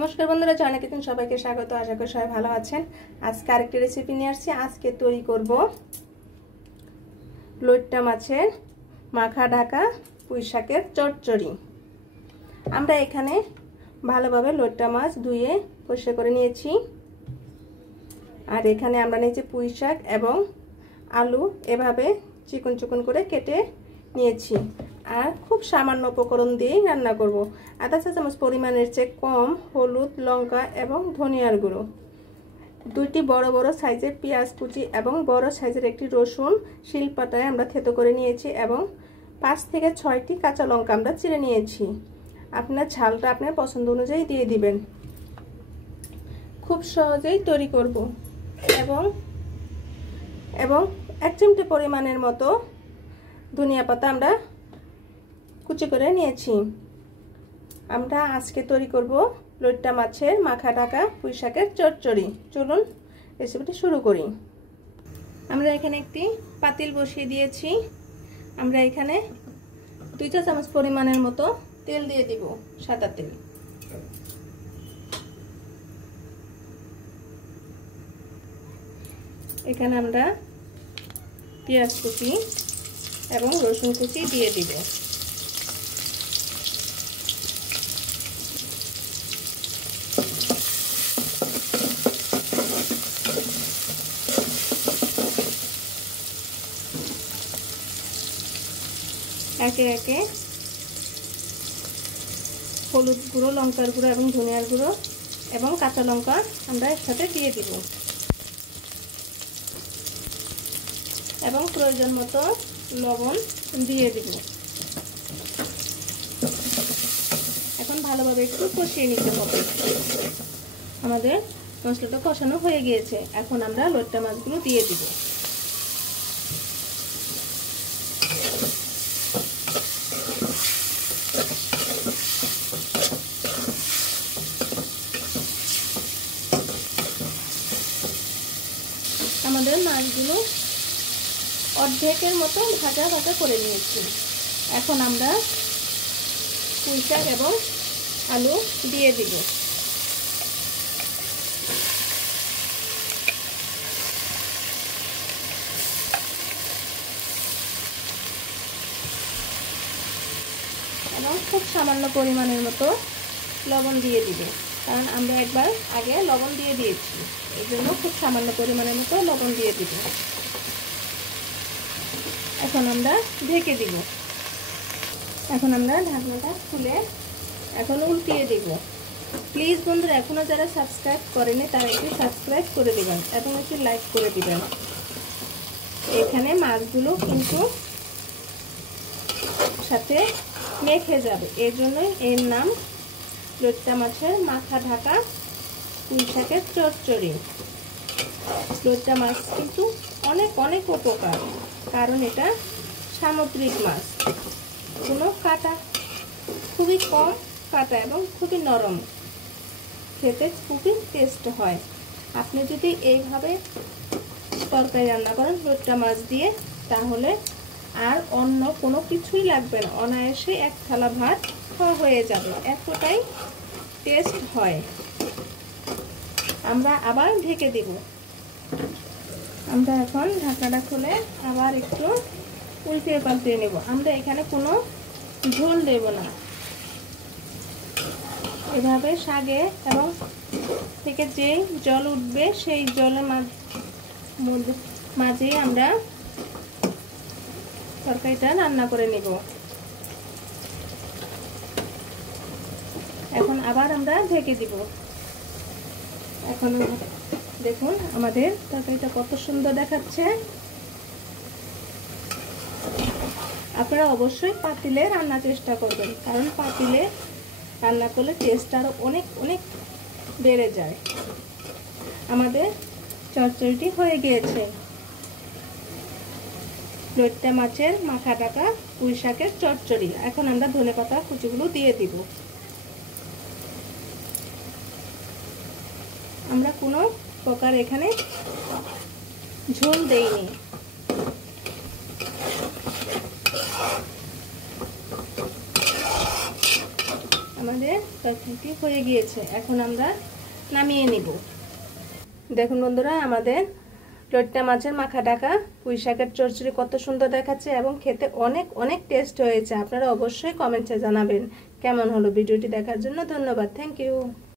নমস্কার বন্ধুরা, জয়না কিচেন সবাইকে স্বাগত। আশা করি সবাই ভালো আছেন। আজকে আরেকটি রেসিপি নিয়ে আসছি। আজকে তৈরি করব লইট্টা মাছের মাখা ঢাকা পুঁই শাকের চচ্চড়ি। আমরা এখানে ভালোভাবে লইট্টা মাছ ধুয়ে পরিষ্কার করে নিয়েছি। আর এখানে আমরা নিয়েছি পুঁই শাক এবং আলু, এভাবে চিকন চিকন করে কেটে নিয়েছি। আর খুব সামান্য উপকরণ দিয়েই রান্না করব। আধা চা চামচ পরিমাণের চেয়ে কম হলুদ, লঙ্কা এবং ধনিয়ার গুঁড়ো, দুইটি বড় বড় সাইজের পেঁয়াজ কুচি এবং বড় সাইজের একটি রসুন শিলপাটায় আমরা থেতো করে নিয়েছি এবং 5 থেকে 6টি কাঁচা লঙ্কা আমরা চিড়ে নিয়েছি। আপনার ঝালটা আপনার পছন্দ অনুযায়ী দিয়ে দিবেন। খুব সহজেই তৈরি করব। এবং 1 চিমটে পরিমাণের মতো ধনিয়া পাতা আমরা কুচি করে নিয়েছি। আমরা আজকে তৈরি করব লইট্টা মাছের মাখা ঢাকা পুঁই শাকের চচ্চড়ি। চলুন রেসিপিটি শুরু করি। আমরা এখানে একটি পাতিল বসিয়ে দিয়েছি। আমরা এখানে 2 চা চামচ পরিমাণের মতো তেল দিয়ে দিব, সাদা তেল। এখানে আমরা পেঁয়াজ কুচি এবং রসুন কুচি দিয়ে দিব। একে একে হলুদ গুঁড়ো, লঙ্কার গুঁড়ো এবং ধনিয়ার গুঁড়ো এবং কাঁচা লঙ্কা আমরা একসাথে দিয়ে দিব এবং প্রয়োজন মতো লবণ দিয়ে দিব। এখন ভালোভাবে একটু কষিয়ে নিতে হবে। আমাদের মশলাটা কষানো হয়ে গিয়েছে। এখন আমরা লইট্টা মাছগুলো দিয়ে দিব। আমাদের মাছগুলো অর্ধেকের মতো ভাজা ভাজা করে নিয়েছি। এখন আমরা পুঁই শাক এবং আলু দিয়ে দিব। এবং খুব সামান্য পরিমাণের মতো লবণ দিয়ে দিব, কারণ আমরা একবার আগে লবণ দিয়ে দিয়েছি। এই জন্য খুব সামান্য পরিমাণের মতো লবণ দিয়ে দিব। এখন আমরা ঢেকে দিব। এখন আমরা ঢাকনাটা খুলে এখন উল্টিয়ে দিব। প্লিজ বন্ধুরা, এখনো যারা সাবস্ক্রাইব করেনি তারা একটু সাবস্ক্রাইব করে দিবেন এবং একটু লাইক করে দিবেন। এখানে মাছগুলো কিন্তু সাথে মেখে যাবে, এই জন্যই এর নাম লইট্টা মাছের মাখা ঢাকা পুঁই শাকের চচ্চড়ি। লইট্টা মাছ কিন্তু অনেক অনেক উপকার, কারণ এটা সামুদ্রিক মাছ। কোনো কাটা, খুবই কম কাটা এবং খুবই নরম, খেতে খুবই টেস্ট হয়। আপনি যদি এইভাবে তরকারি রান্না করেন লইট্টা মাছ দিয়ে, তাহলে আর অন্য কোনো কিছুই লাগবে না। অনায়াসে 1 থালা ভাত খাওয়া হয়ে যাবে, এতটাই টেস্ট হয়। আমরা আবার ঢেকে দিব। আমরা এখন ঢাকনাটা খুলে আবার একটু উল্টে পাল্টে নেব। আমরা এখানে কোনো ঝোল দেব না। এভাবে শাকে এবং থেকে যেই জল উঠবে সেই জলের মাঝেই আমরা তরকারিটা রান্না করে নেব। এখন আবার আমরা ঢেকে দিব। এখন দেখুন আমাদের তরকারিটা কত সুন্দর দেখাচ্ছে। আপনারা অবশ্যই পাতিলে রান্নার চেষ্টা করবেন, কারণ পাতিলে রান্না করলে টেস্ট আরও অনেক অনেক বেড়ে যায়। আমাদের চচ্চড়িটি হয়ে গিয়েছে। লইট্টা মাছের মাখা ঢাকা পুঁই শাকের চচ্চড়ি। এখন আমরা ধনেপাতা কুচিগুলো দিয়ে দিব। আমরা কোনো প্রকার এখানে ঝোল দেইনি। আমাদের তরকারিটি হয়ে গিয়েছে, এখন আমরা নামিয়ে নিব। দেখুন বন্ধুরা, আমাদের লইট্টা মাছের মাখা ঢাকা পুঁই শাকের চচ্চড়ি কত সুন্দর দেখাচ্ছে এবং খেতে অনেক অনেক টেস্ট হয়েছে। আপনারা অবশ্যই কমেন্টে জানাবেন কেমন হলো। ভিডিওটি দেখার জন্য ধন্যবাদ। Thank you.